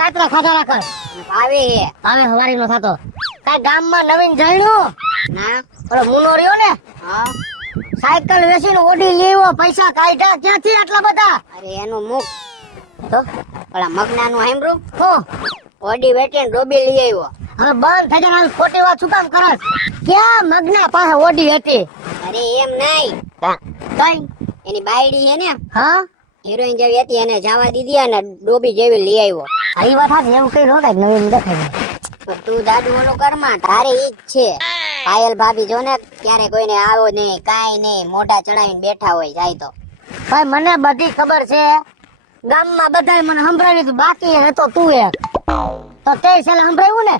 કાતરા ખાધા રાખે આવે હવારી નો થતો કાઈ ગામમાં નવીન જણ્યું ના ઓલો મુનો રહ્યો ને હા સાયકલ વેચીને ઓડી લેવો પૈસા કાઢ્યા ક્યાંથી આટલા બધા અરે એનું મુખ તો ઓલા મગનાનું હાંભળું હો ઓડી વેટીને ડોબી લઈ આવ્યો હવે બંધ થઈ જાય ખોટી વાત શું કામ કરસ ક્યાં મગના પાસે ઓડી હતી અરે એમ નહીં કઈ એની બાયડી હે ને હા હિરોઈન જેવી હતી એને જવા દીધી અને ડોબી જેવી લઈ આવ્યો આ વાત હાથી એવું કઈ નો કાઈ નવીન દેખાય તો તું દાદુ ઓલું કરમાં તારે ઈ જ છે પાયલ ભાભી જો ને ક્યારે કોઈને આવો નહીં કાઈ નહીં મોઢા ચડાવીને બેઠા હોય જાય તો ભાઈ મને બધી ખબર છે ગામમાં બધાય મને સંભળાવી દીધું બાકી હતો તું એક તો તે છેલ્લે સંભળાવ્યું ને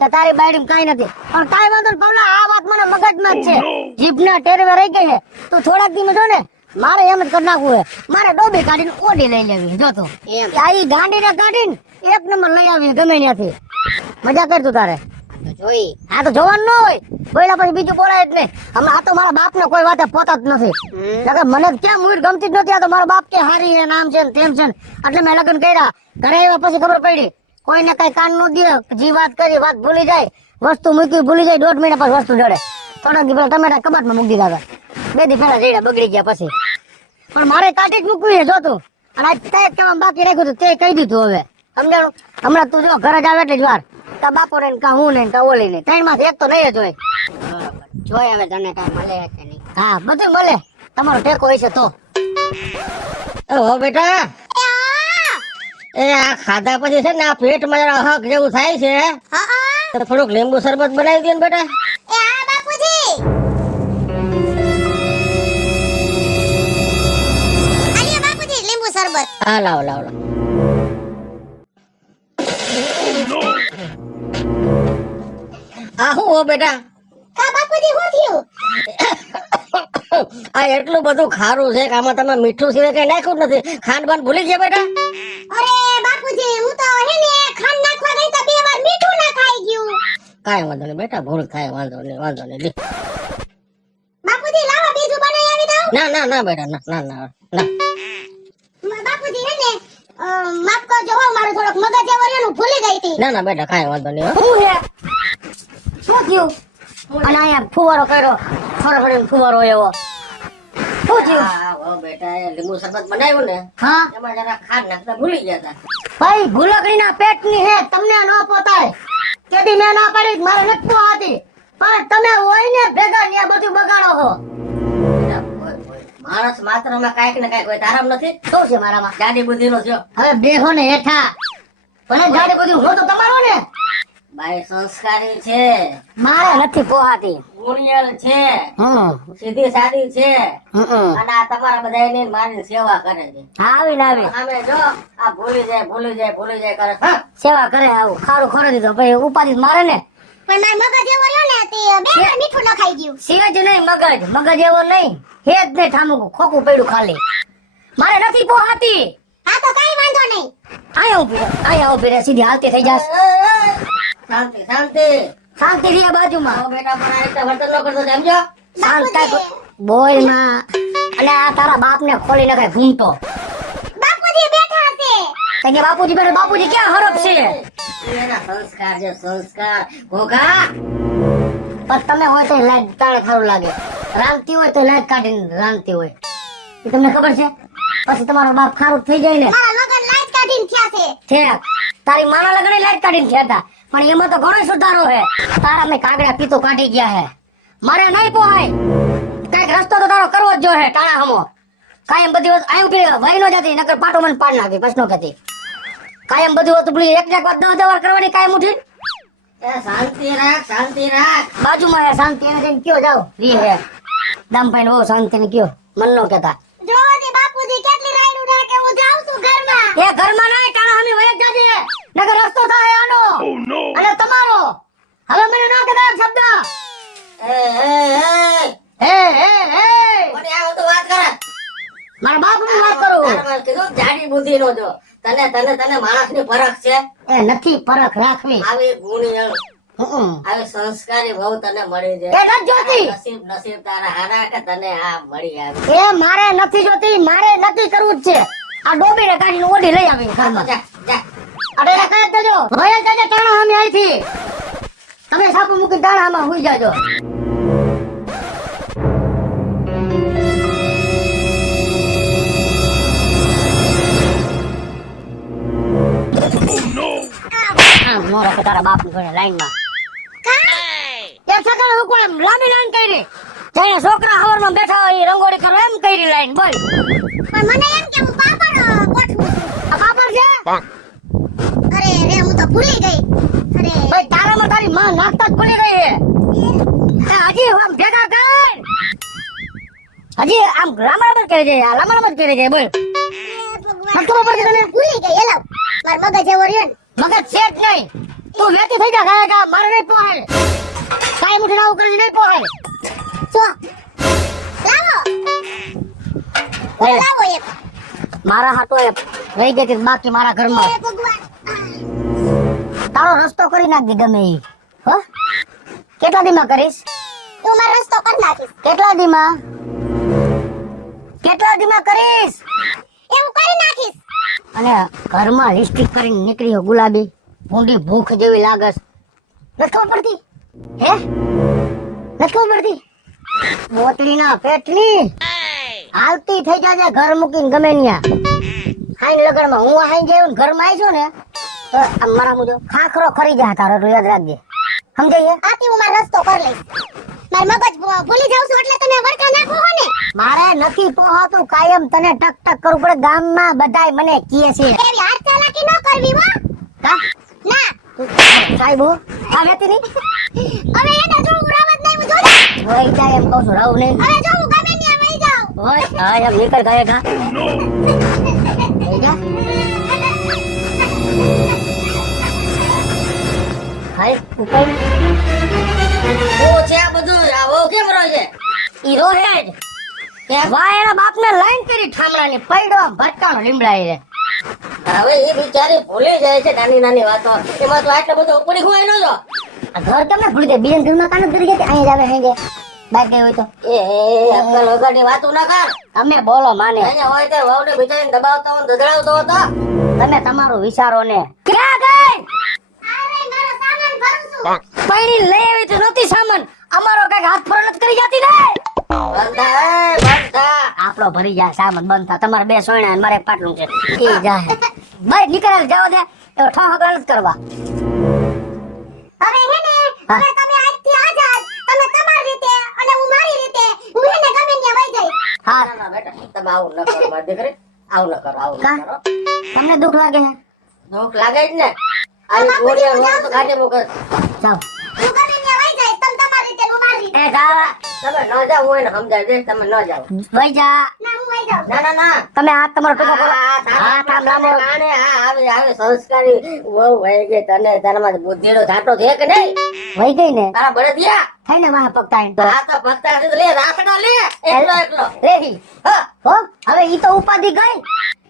કે તારી બાયડીમાં કાઈ નથી પણ કાઈ વાંધો નહીં પવલા આ વાત મને મગજમાં જ છે જીભના ટેરવે રહી ગઈ છે તું થોડાક દી જો ને મારે એમ જ કરી નાખવું હે મારે ડોબી કાઢીને ઓડી લઈ લેવી જો તો એમ આ ઈ ગાંડીને કાઢીને એક નંબર લઈ આવી ગમે ત્યાંથી મજા કર તું તારે તો જોઈ આ તો જોવાનું ન હોય બોલ્યા પછી બીજું બોલાય જ નહીં હમણાં આ તો મારા બાપ ને કોઈ વાતે પોતા જ નથી નકર મને ક્યાં મૂડ ગમતી જ નથી આ તો મારો બાપ કે હારી હે નામ છે ને તેમ છે ને એટલે મેં લગ્ન કર્યા ઘરે આવ્યા પછી ખબર પડી કોઈને કઈ કાન નો દે જી વાત કરી વાત ભૂલી જાય વસ્તુ મૂકી ભૂલી જાય 1.5 મહિના પછી વસ્તુ જડે થોડાક દી પેલા ટમેટા કબાટમાં મૂકી દીધા હતા 2 દી પેલા જડ્યા બગડી ગયા પછી પણ મારે કાઢી જ મૂકવી છે જો તું અને આજ તે જ કહેવા બાકી રાખ્યું હતું તે કહી દીધું હવે સમજાણું હમણાં તું જો ઘરે જ આવે એટલે જ વાર કા બાપો ને કા હું ને કા ઓલી ને 3 માંથી એક તો નહીં જ હોય જોઈ હવે તને કાંઈ મળે કે નહીં હા બધું મળે તમારો ટેકો હોય છે તો ઓ બેટા એ આ ખાધા પછી છે ને આ પેટમાં જરા હક જેવું થાય છે તો થોડુંક લીંબુ શરબત બનાવી દે ને બેટા હા લાવ લાવ લાવ આ હું હો બેટા આ એટલું બધું ખારું છે કે આમાં તમે મીઠું સિવાય કઈ નાખ્યું જ નથી ખાંડ બાંડ ભૂલી ગયા બેટા અરે બાપુજી હું તો હે ને ખાંડ નાખવા ગઈ તો 2 વાર મીઠું ના ખાઈ ગયું કાંઈ વાંધો નહીં બેટા ભૂલ થાય વાંધો નહીં લે. બાપુજી લાવો બીજું બનાવી આવી દઉં ના ના ના બેટા ના ના ના ના બાપુજી હે ને માફ કરજો હો મારું થોડુંક મગજ એવો રહ્યું ભૂલી ગઈ હતી ના ના બેટા કાંઈ વાંધો નહીં હું હે શું થયું અને અહીંયા ફુવારો કર્યો ફરફડીને ફુવારો એવો શું થયું હા ઓ બેટા એ લીંબુ શરબત બનાવ્યું ને હા એમાં જરા ખાંડ નાખતા ભૂલી ગયા હતા ભાઈ ભૂલકડીના પેટની હે તમને ન પોતાય તેથી મેં ના પાડી મારે નથી પોહાતી પણ તમે હોય ને ભેગા ને બધું બગાડો છો માણસ માત્ર માં કાંઈક ને કાંઈક હોય તારામ નથી શું છે મારામાં જાડી બુદ્ધિ નો થયો હવે બેહો ને હેઠા પણ જાડે બધું હું તો તમારો ને બાઈ સંસ્કારી છે મારે નથી પોહાતી ગુણિયલ છે હમ સીધી સાદી છે હમ અને આ તમારા બધા એની મારી સેવા કરે છે આવી ને આવી સામે જો આ ભૂલી જાય કરે હા સેવા કરે આવું ખારું ખોરે દીધો ભાઈ ઉપાધિ મારે ને પણ મારું મગજ એવો રહ્યો ને તે 2 વાર મીઠું ના ખાઈ ગયું સેજ નહીં મગજ એવો નહીં હેજ નહીં ઠામું ખોખું પડ્યું ખાલી મારે નથી પોહાતી હા તો કઈ વાંધો નહીં અહીંયા ઉભી રહે સીધી હાલતી થઈ જાશ શાંતિ શાંતિ શાંતિ રહે બાજુમાં આવો બેટા પણ આ રીતે વર્તન ન કરતો સમજો શાંત કાંઈ બોલ માં અને આ તારા બાપ ને ખોલી નખાય ઘૂમતો બાપુજી બેઠા છે કે બાપુજી બેઠા બાપુજી ક્યાં હરપ છે એના સંસ્કાર છે સંસ્કાર ઘોઘા પણ તમે હોય તો લાઈટ તાળે સારું લાગે રાંધતી હોય તો લાઈટ કાઢીને રાંધતી હોય એ તમને ખબર છે પછી તમારો બાપ ખારું થઈ જાય ને મારા લગન લાઈટ કાઢીને થયા છે ઠેક તારી માના લગને લાઈટ કાઢીને થયા હતા પણ એમાં તો ઘણો સુધારો હે તારા મેં કાગડા પીતો કાઢી ગયા હે મારે નહીં પોહાય કઈક રસ્તો તો તારો કરવો જ જો હે ટાણા હમો કાયમ બધી વસ્તુ આયું પેલી વહી નો જતી નકર પાટો મને પાડ નાખી પ્રશ્નો કહેતી કાયમ બધી વસ્તુ પેલી એક વાત 10 વાર કરવાની કાયમ ઉઠી એ શાંતિ રાખ બાજુમાં હે શાંતિ એને જઈને કયો જાવ રી હે દમ પાઈને બહુ શાંતિ ને કયો મન નો કહેતા જોવો ને બાપુજી કેટલી રાઈડ ઉડા કે હું જાઉં છું ઘરમાં એ ઘરમાં નહીં ટાણા હમી વહી જાજે નકર રસ્તો થાય આનો અને તમારો હવે મને ન કહેતા શબ્દ એ હે મને આ તો વાત કરે મારા બાપ ની વાત કરું તારામાં કીધું જાડી બુદ્ધિ નો જો તને માણસ ની પરખ છે એ નથી પરખ રાખવી આવી ગુણિયલ હમ આવી સંસ્કારી બહુ તને મળી એ જાય નથી જોતી નસીબ તારા હારા કે તને આ મળી આવી એ મારે નથી જોતી મારે નથી કરવું જ છે આ ડોબીને કાઢીને ઓઢી લઈ આવી ઘરમાં જા જા અરે એને કઈ જાજો વયા જાજો ટાણા સામે આઈથી તમે સાપુ મૂકી ટાણામાં હુઈ જાજો આમ નો રાખે તારા બાપની ઘરે લાઈનમાં એ સકળ હું કોઈ લાંબી લાઈન કરી જઈને છોકરા હવારમાં બેઠા હોય રંગોળી કરવા એમ કરી લાઈન બોલ પણ મને એમ કે હું પાપડ ગોઠવું છું. આ પાપડ છે અરે રે હું તો ભૂલી ગઈ. અરે ભાઈ તારામાં તારી માં નાખતા જ ભૂલી ગઈ છે હજી આમ ભેગા કર હજી આમ લાંબા કરી દે આ લાંબા કરી દે બોલ ભગવાન ખબર પડતી તને ભૂલી ગઈ એલો માર મગજ એવો રહ્યો ને. મગજ છે જ નહીં તું વેતી થઈ જા ગાયકા મારે નહીં પોહાય કાઈ મુઠી નાવ કરી નહીં પોહાય જો લાવો લાવો એક મારા હાટો એ રહી ગઈ હતી બાકી મારા ઘરમાં એ ભગવાન તારો રસ્તો કરી નાખી ગમે ઈ હો કેટલા દીમાં કરીશ તું મારો રસ્તો કરી નાખીશ કેટલા દીમાં કરીશ એ હું કરી નાખીશ. અને ઘરમાં લિપસ્ટિક કરીને નીકળી હો ગુલાબી ઊંડી ભૂખ જેવી લાગસ નથી ખબર પડતી હે નથી ખબર પડતી મોતલીના પેટની હાલતી થઈ જાજે ઘર મૂકીને ગમે ન્યા હાઈન લગનમાં હું હાઈન જેવું ઘરમાં આવી છું ને તો આમ મારા મુજો ખાખરો ખરી જા તારો તો યાદ રાખજે સમજાય આથી હું મારો રસ્તો કરી લઈશ. માર મગજ ભૂલી જાઉં છું એટલે તમે વળકા નાખો હો ને. મારે નથી પોહાતું કાયમ તને ટક ટક કરવું પડે ગામમાં બધાય મને કહે છે એવી હાથ ચાલાકી ન કરવી હો. કા ના સાહેબ આ વેતી નહીં હવે એને જો હું રાવત નહીં હું જોડે. હોય જાય એમ કહું છું રહું નહીં હવે જો હું ગમે ત્યાં વહી જાઉં. હોય હા એમ નીકળ ગયા કા હાય ઉપર ઓ છે આ બધું આ બહુ કેમ રહે છે ઈ રોહે જ કે વાય એના બાપને લાઈન કરી ઠામડાની પૈડો ભટકાનો લીમડાઈ રે હવે એ બિચારી ભૂલી જાય છે નાની નાની વાતો એમાં તો આટલો બધો ઉપડી હોય ન જો આ ઘર કેમ ભૂલી જાય બીજન ઘરમાં કાન કરી જાય અહીં જ આવે અહીં જાય બાઈક ગઈ હોય તો એ અક્કલ વગરની વાતો ના કર તમે બોલો માને અહીંયા હોય તો વાવને બિચારીને દબાવતો હોય દદડાવતો હતો તમે તમારું વિચારો ને ક્યાં ગઈ અરે મારો સામાન ભરું છું. પૈણી લઈ આવી તો નતી સામાન અમારો કઈક હાથ ફરો નથી કરી જાતી ને બંધા આપણો ભરી જાય સામાન બંધા તમારે બે સોયણા અને મારે એક પાટલું છે ઈ જાહે ભાઈ નીકળેલ જાવ દે એવો ઠો હકડા નથી કરવા હવે હે ને હવે તમે આજથી આઝાદ. તમે તમારી રીતે અને હું મારી રીતે. હું હે ને ગમે ત્યાં વહી જઈશ. હા ના બેટા તમે આવું ન કરો મારી દીકરી આવું ન કરો તમને દુઃખ લાગે છે દુઃખ લાગે જ ને આ ગોળીઓ નો તો કાઢી મૂકે જાવ હું ગમે ત્યાં વહી જઈશ. તમે તમારી રીતે હું મારી રીતે. એ જા તમે ન જાવ હું એને સમજાવી દઈશ તમે ન જાવ ભાઈ જા ના હું વહી જાઉં. ના ના ના તમે હાથ તમારો ટૂંકો કરો હાથ આમ લાંબો કાને હા આવે સંસ્કારી બહુ વહી ગઈ તને તારામાં બુદ્ધિનો ધાટો છે કે નહીં વહી ગઈ ને તારા બળદિયા થઈને વાહ પગતા તો હા તો પગતા તો લે રાખડા લે એકલો રેહી હો હવે ઈ તો ઉપાધિ ગઈ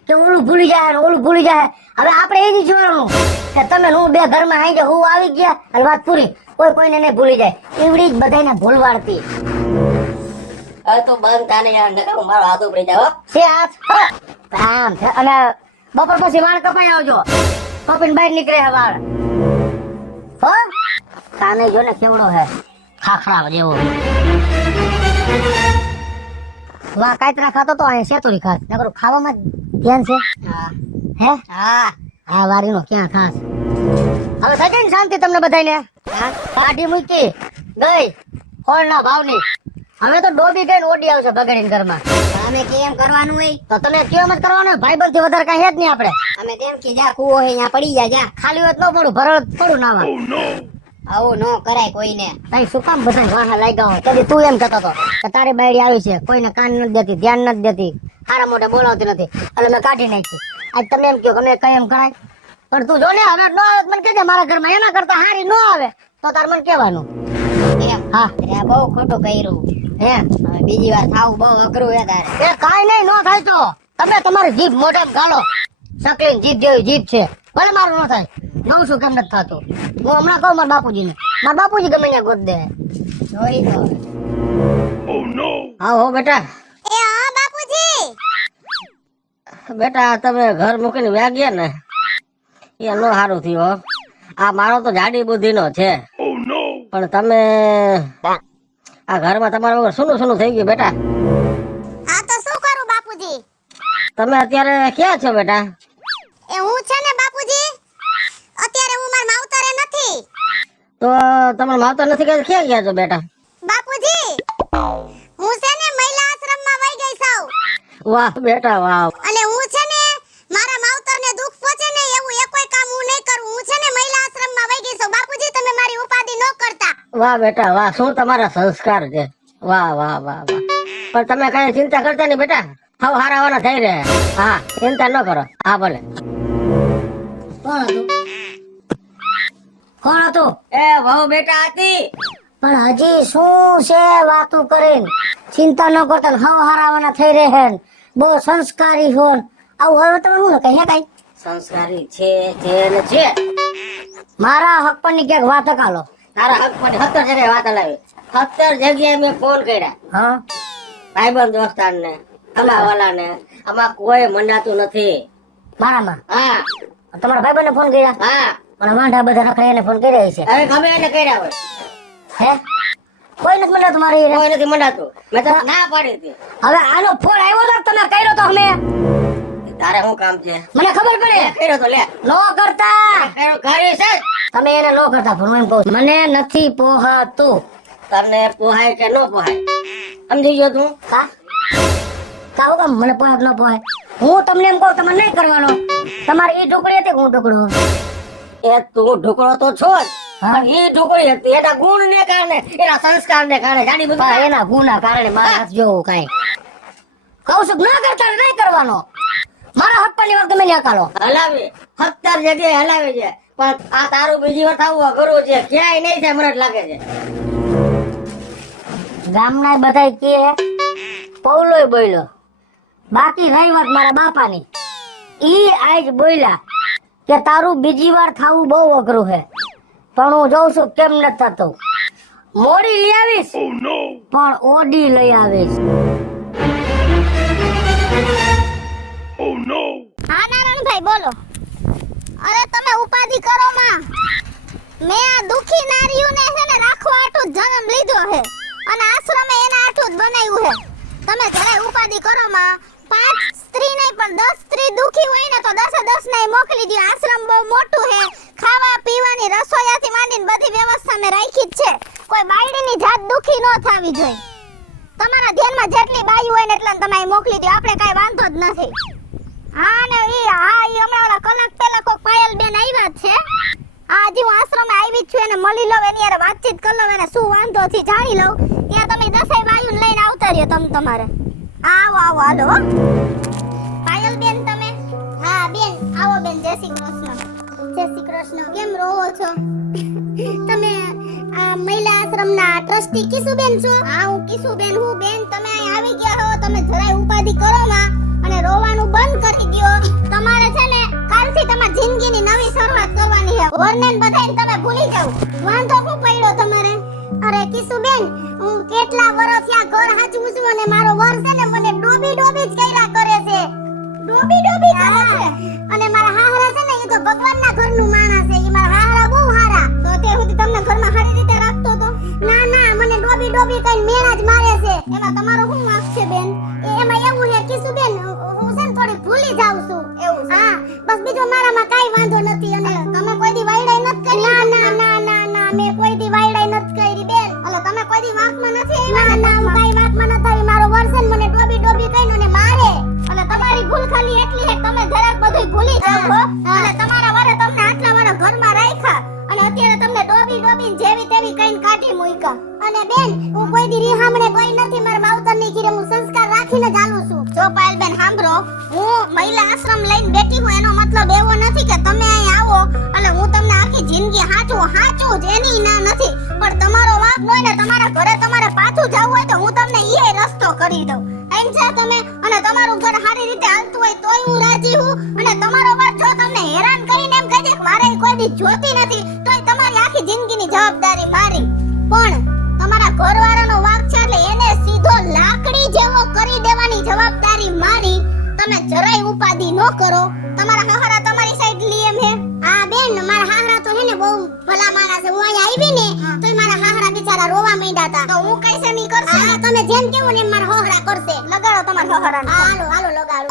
કે ઓલું ભૂલી જાય ને ઓલું ભૂલી જાય હવે આપણે એ જ જોવાનું કે તમે હું બે ઘરમાં આવી જાય હું આવી ગયા અને વાત પૂરી કોઈ કોઈને નહીં ભૂલી જાય એવડી જ બધાને ભૂલવાડતી હવે તો બંધ થાને યાર નકર મારો હાથ ઉપડી જાય હો છે હાથ આમ છે અને બપોર પછી વાળ કપાઈ આવજો કપીને બહાર નીકળે હે વાળ હો કાને જો ને કેવડો હે ખાખરા જેવો વાહ કાતરા ખાતો તો અહીં સેતુરી ખાસ નકર ખાવામાં ધ્યાન છે હે હા આ વારીનો ક્યાં ખાસ હવે થઈ ગઈ ને શાંતિ તમને બધાને કાઢી મૂકી ગઈ હોળના ભાવની હવે તો ડોબી ગઈ ને ઓડી આવશે બગડીને ઘરમાં અમે કેમ કરવાનું હોય તો તમે કેમ જ કરવાનું ભાઈબંધ થી વધારે કઈ હે જ નહીં આપણે અમે કેમ કે જા કૂવો હે ત્યાં પડી જા જા ખાલી હોત ન પડું ભરળ પડું નાવા આવું ન કરાય કોઈને. તઈ શું કામ બધા વાહા લાગ્યા હોય કદી તું એમ કહેતો હતો કે તારી બાયડી આવી છે કોઈને કાન નથી દેતી ધ્યાન નથી દેતી હારા મોઢે બોલાવતી નથી એટલે મેં કાઢી નાખી આજ તમે એમ કહો ગમે કઈ એમ કરાય પણ તું જો ને હવે ન આવે તો મને કહેજે મારા ઘરમાં એના કરતા હારી ન આવે તો તાર મને કહેવાનું એમ હા આ બહુ ખોટું કર્યું. હે હવે બીજી વાર થાવું બહુ અઘરું હે તારે. એ કાઈ નહીં ન થાય તો તમે તમારી જીભ મોઢે ગાલો સકલી જીભ જેવી જીભ છે ભલે મારું ન થાય નવું શું કેમ નથી થતું હું હમણાં કહું મારા બાપુજીને મારા બાપુજી ગમે ત્યાં ગોત દે જોઈ તો હા હો બેટા એ હા બાપુજી. બેટા તમે ઘર મૂકીને વ્યા ગયા ને એ નો સારું થયું હો. આ મારો તો જાડી બુદ્ધિનો છે પણ તમે આ ઘરમાં તમારા વગર સુનું સુનું થઈ ગયું બેટા. આ તો શું કરું બાપુજી? તમે અત્યારે ક્યાં છો બેટા? એ હું છે ને બાપુજી, અત્યારે હું મારા માવતરે નથી. તો તમારા માવતર નથી કે ક્યાં ગયા છો બેટા? બાપુજી, હું છે ને મહિલા આશ્રમમાં વઈ ગઈ છું. વાહ બેટા વાહ. અને હું છે ને મારા માવતરને દુઃખ પહોંચે ને એવું એકોય કામ હું નહીં કરું. હું છે ને મહિલા આશ્રમમાં વઈ ગઈ છું. બાપુજી, તમે મારી ઉપાધિ ન કરતા. વાહ બેટા વાહ, શું તમારા સંસ્કાર છે. વાહ વાહ વાહ વાહ. પણ તમે કઈ ચિંતા કરતા નહીં બેટા, હાવ હારાવાના થઈ રહ્યા. હા ચિંતા ન કરો. હા ભલે. કોણ હતું? કોણ હતું? એ વહુ બેટા હતી. પણ હજી શું છે વાતું કરીને? ચિંતા ન કરતા હાવ હારાવાના થઈ રહ્યા. બહુ સંસ્કારી છો. આવું હવે તમે શું કઈ કઈ સંસ્કારી છે ને છે. મારા હક પર ની ક્યાંક વાત કાલો. તારા હક પર 70 જગ્યાએ વાત લાવી. 70 જગ્યાએ મેં ફોન કર્યા. હા ભાઈબંધ દોસ્તાર ને અમાવાલા ને, આમાં કોઈ મંડાતું નથી મારામાં. હા તમારા ભાઈબંધ ને ફોન કર્યા? હા પણ વાંઢા બધા રખડે એને ફોન કર્યા છે. હવે ગમે એને કર્યા હોય. હે કોઈ નથી મંડાતું મારી? કોઈ નથી મંડાતું. મેં તો ના પાડી હતી. હવે આનો ફોન આવ્યો તો તમે કર્યો તો અમે. તારે શું કામ છે? મને ખબર પડે. કર્યો તો લે. નો કરતા. કરી છે તમે એને નો કરતા ફોન. એમ કહું મને નથી પોહાતું. તને પોહાય કે નો પોહાય સમજી ગયો તું? હા કાવ કામ મને પોહાય કે નો પોહાય? હું તમને એમ કહું તમે નહીં કરવાનો. તમારે ઈ ઢોકળી હતી હું ઢોકળો. એ તું ઢોકળો તો છો જ પણ ઈ ઢોકળી હતી એના ગુણ ને કારણે, એના સંસ્કાર ને કારણે જાણી બધું એના ગુણ ના કારણે મારા હાથ જોવું કાઈ કહું છું ના કરતા નહીં કરવાનો. મારા હક પર ની વખત તમે લ્યા કાલો હલાવી 70 જગ્યાએ હલાવી છે પણ આ તારું બીજી વાર થવું અઘરું છે. ક્યાંય નહીં થાય મને લાગે છે. ગામના બધાય કે પૌલોય બોલ્યો, બાકી રહી વાત મારા બાપાની. ઈ આજ બોલ્યા કે તારું બીજી વાર ખાવું બહુ અઘરું છે. પણ હું જોઉં છું કેમ નથી થતું. મોડી લઈ આવીશ પણ ઓડી લઈ આવીશ. હા નારાયણભાઈ બોલો. અરે તમે ઉપાધિ કરો માં. મેં આ દુખી નારીઓને છે ને રાખવા આટું જન્મ લીધો છે અને આશ્રમે એના આટું જ બનાવ્યું છે. તમે જરાય ઉપાધિ કરો માં. 5 સ્ત્રી નહીં પણ 10 સ્ત્રી દુખી હોય ને તો 10 ને મોકલી દો. આશ્રમ બહુ મોટું છે. ખાવા પીવાની રસોઈયાથી માંડીને બધી વ્યવસ્થા મેં રાખી જ છે. કોઈ બાયડીની જાત દુખી ન થાવી જોઈએ. તમારા ધ્યાનમાં જેટલી બાઈ હોય ને એટલા તમે મોકલી દો. આપણે કાઈ વાંધો જ નથી. હા ને ઈ હમણાં ઓલા કલાક પહેલા કોક પાયલ બેન આવ્યા છે. આજે હું આશ્રમે આવી છું એને મળી લઉં, એની હારે વાતચીત કરી લઉં, એને શું વાંધો છે જાણી લઉં. ત્યાં તમે 10 બાયુને લઈને આવતા રહ્યો તમારે. આવો આવો હાલો હો. પાયલ બેન તમે? હા બેન આવો બેન. જય શ્રી કૃષ્ણ. જય શ્રી કૃષ્ણ. કેમ રોવો છો? તમે આ મહિલા આશ્રમના ટ્રસ્ટી કિશુબેન છો? હા હું કિશુબેન હું. બેન તમે અહીં આવી ગયા હો, તમે જરાય ઉપાધિ કરો માં અને રોવાનું બંધ કરી દ્યો. તમારે છે ને કાલથી તમારી જિંદગીની નવી શરૂઆત કરવાની છે. વરને બધાને તમે ભૂલી જાવ. વાંધો શું પડ્યો તમારે? અરે કિશુબેન હું કેટલા વર્ષથી આ ઘર હાચું છું અને મારો વર છે ને મને ડોબી ડોબી જ કર્યા કરે છે. ડોબી ડોબી કરે છે. અને મારા હાહરા છે ને એ તો ભગવાનના ઘરનું માણસ છે. એ મારા હાહરા બહુ હારા. તો અત્યાર સુધી તમને ઘરમાં સારી રીતે રાખતો તો? ના ના મને ડોબી ડોબી કઈ મેણા જ મારે છે. એમાં તમારો શું વાંક છે બેન? એમાં એવું છે કિશુબેન હું છે ને થોડી ભૂલી જાઉં છું. એવું છે? હા બસ બીજો મારામાં કાઈ વાંધો નથી. અને તમે કોઈ દી વાયડાઈ નથી કરી? ના ના ના ના ના મેં કોઈ દી વાયડાઈ નથી કરી બેન. એટલે તમે કોઈ દી વાંકમાં નથી આવ્યા? ના ના હું કાઈ વાંકમાં નથી આવી. મારો વર્સન મને ડોબી ડોબી કહીને અને મારે. એટલે તમારી ભૂલ ખાલી એટલી છે તમે જરાક બધું ભૂલી જાવ છો. અને તમારા વારે તમને આટલા વાળા ઘરમાં રાખ્યા અને અત્યારે તમને ડોબી ડોબી જેવી તેવી કઈને કાઢી મૂક્યા. અને બેન હું કોઈ દી રીહામણે કોઈ નથી. મારા માવતરની ઘરે હું સંસ્કાર રાખીને જ આલું છું. જો પાયલ બેન સાંભળો, હું મહિલા આશ્રમ લઈને બેઠી હું એનો મતલબ એવો નથી કે તમે અહીં આવો એટલે હું તમને આખી જિંદગી હાચું જ એની ના નથી. પણ તમારો વાંક હોય ને તમારા ઘરે તમારે પાછું જવું હોય તો હું તમને ઈ રસ્તો કરી દઉં. એમ છે તમે? અને તમારું ઘર સારી રીતે હાલતું હોય તોય હું રાજી હું. અને તમારો વાત જો તમને હેરાન કરીને એમ કહી દે કે મારે કોઈ દી જોતી નથી તોય તમારી આખી જિંદગીની જવાબદારી મારી. પણ તમારા ઘરવાળાનો વાંક છે એટલે એને સીધો લાકડી જેવો કરી દેવાની જવાબદારી મારી. તમે જરાય ઉપાધિ ન કરો. તમારા હાહરા તમારી સાઈડ લી એમ હે? હા ભલા માણસ છે. હું અહીંયા આવી ને તોય મારા હાહરા બિચારા રોવા માંડ્યા હતા. તો હું કઈસે ની કરશે. હા તમે જેમ કેવું ને એમ મારા હોહરા કરશે. લગાડો તમારા હોહરા. હાલો હાલો લગાડો.